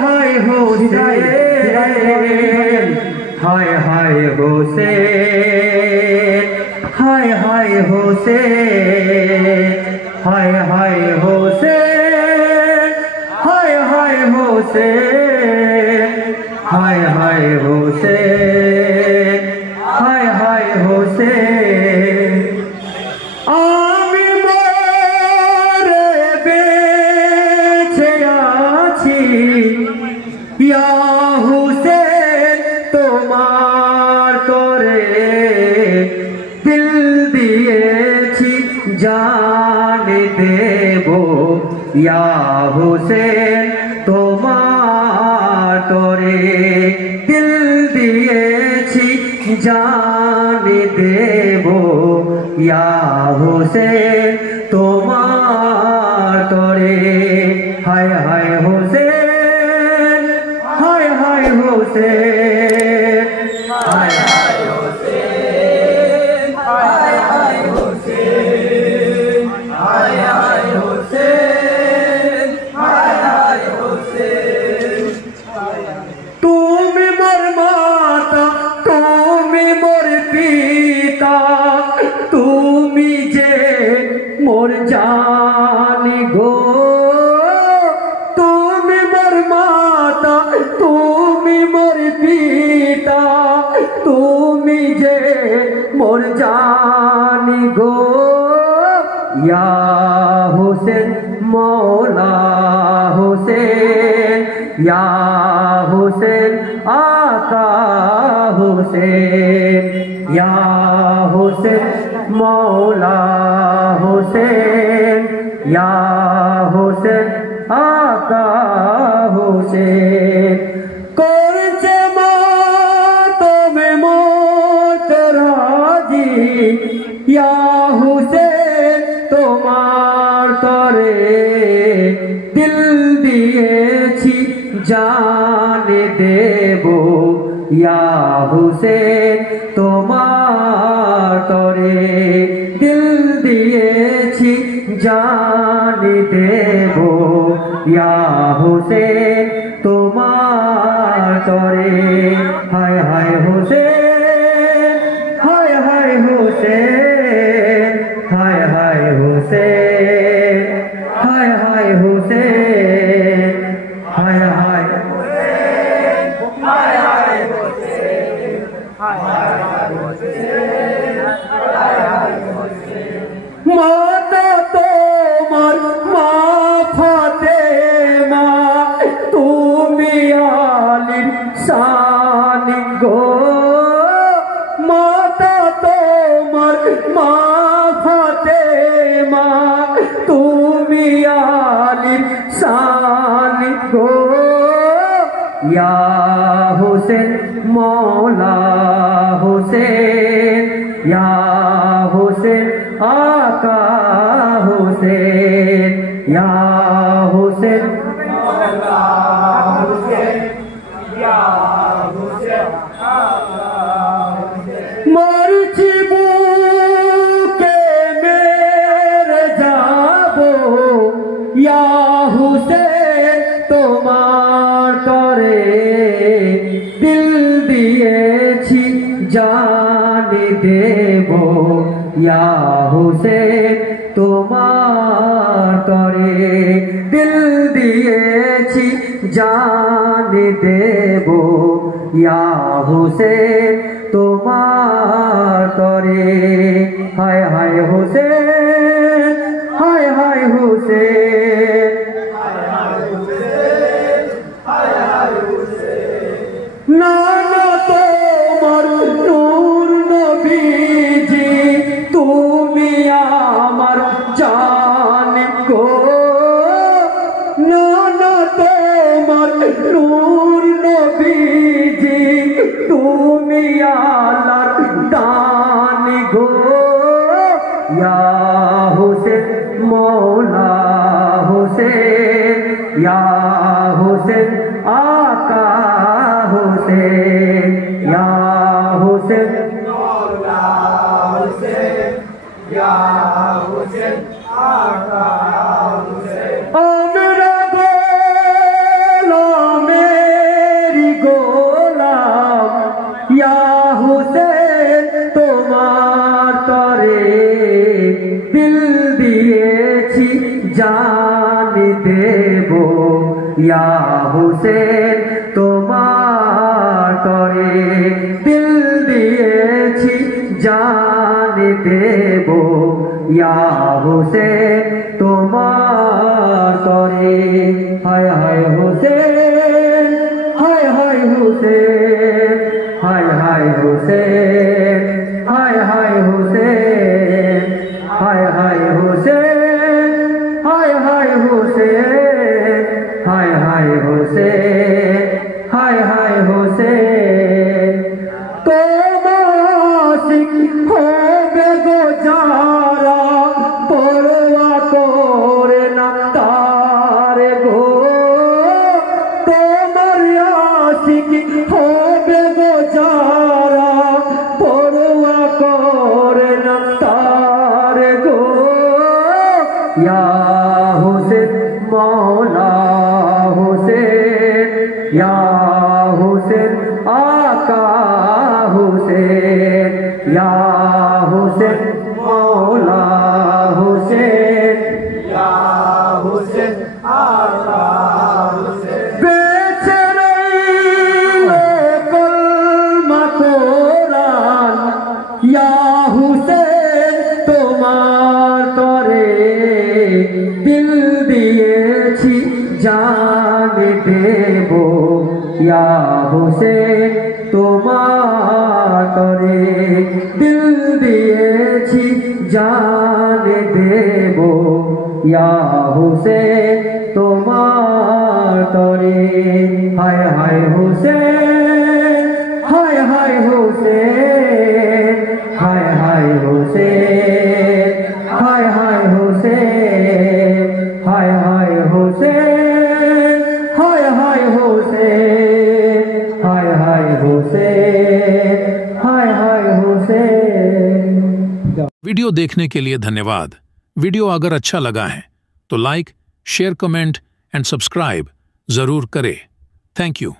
হায় হোসেন হায় হায় হোসেন হায় হায় হোসেন হায় হায় হোসেন হায় হায় হোসেন হায় হায় হোসেন হায় হায় হোসেন আমি মরে বেঁচে আছি ইয়া হোসেন তোমার তরে দিল দিয়েছি জান দেব ইয়া হোসেন তোমার তরে দিল দিয়েছি জান দেব ইয়া হোসেন তোমার তরে হায় হায় হোসেন হায় হায় হোসেন হায় হায় হোসেন হায় হায় হোসেন হায় হায় হোসেন হায় হায় হোসেন তুমি মোর মাতা তুমি মোর পিতা তুমি যে মোর জানি গো তুমি মোর মাতা তুমি মোর পিতা তুমি যে মোর জানি গো ইয়া হোসেন মৌলা হোসেন ইয়া হোসেন আকা হোসেন ইয়া হোসেন মৌলা হোসেন ইয়া হোসেন আকা হোসেন করছে মা তুমি মোট রাজি ইয়া হোসেন তোমার তরে দিল দিয়েছি জান দেব ইয়া হোসেন তোমার তরে দিল দিয়েছি জান দেব ইয়া হোসেন তোমার তরে হায় হায় হোসেন হায় হায় হোসেন হায় হায় হোসেন হায় হায় হোসেন হায় হায় হায় হায় হোসেন হায় হায় হোসেন হায় হায় হোসেন মাতা তোমার মা ফাতেমা তুমি আলির শান গো মাতা তোমার মা ফাতেমা তুমি আলির শান গো ইয়া হোসেন মৌলা হোসেন ইয়া হোসেন আকা হোসেন ইয়া হোসেন মৌলা হোসেন ইয়া হোসেন আকা হোসেন মরছি বুকে মেরে যাবো ইয়া হোসেন তোমার তরে দিল দিয়েছি জান দেব ইয়া হোসেন তোমার তরে দিল দিয়েছি জান দেব ইয়া হোসেন তোমার তরে হায় হায় হোসেন হায় হায় হোসেন নানা তোমার নূর নবীজি তুমি আমার জান গো নানা তোমার নূর নবীজি তুমি আল্লাহর দান গো ইয়া হোসেন মৌলা হোসেন ইয়া হোসেন আকা হোসেন ইয়া হোসেন মৌলা হোসেন ইয়া হোসেন আকা হোসেন আমরা গোলামে ইয়া হুসেন তোমার তরে দিল দিয়েছি জান দেব ইয়া হুসেন তোমার তরে হায় হায় হুসেন হায় হায় হুসেন হায় হায় হুসেন হায় হায় হুসেন হায় হায় হুসেন হায় হায় হুসেন হায় হায় হুসেন হায় হায় হুসেন তোমাসিক হবে গো যারা পরোয়া করে না তার গো তোমার আশিক হবে গো যারা পরোয়া করে না তার গো ইয়া হুসেন মৌলা হুসেন ইয়া হুসেন আকা হুসেন ইয়া হুসেন মৌলা হুসেন ইয়া হুসেন আকা হুসেন বেঁচে রইলো কলমা কোরআন ইয়া হুসেন তোমার তরে দিল দিয়েছি জান দেব ইয়া হুসেন তোমার তরে দিল দিয়েছি জান দেব ইয়া হুসেন তোমার তরে হায় হায় হুসেন হায় হায় হুসেন হায় হায় হুসেন হায় হায় হুসেন হায় হায় হুসেন হায় হায় হুসেন হায় হায় হুসেন हाय हाय हुसैन। वीडियो देखने के लिए धन्यवाद। वीडियो अगर अच्छा लगा है तो like, share, comment and subscribe जरूर करें। Thank you.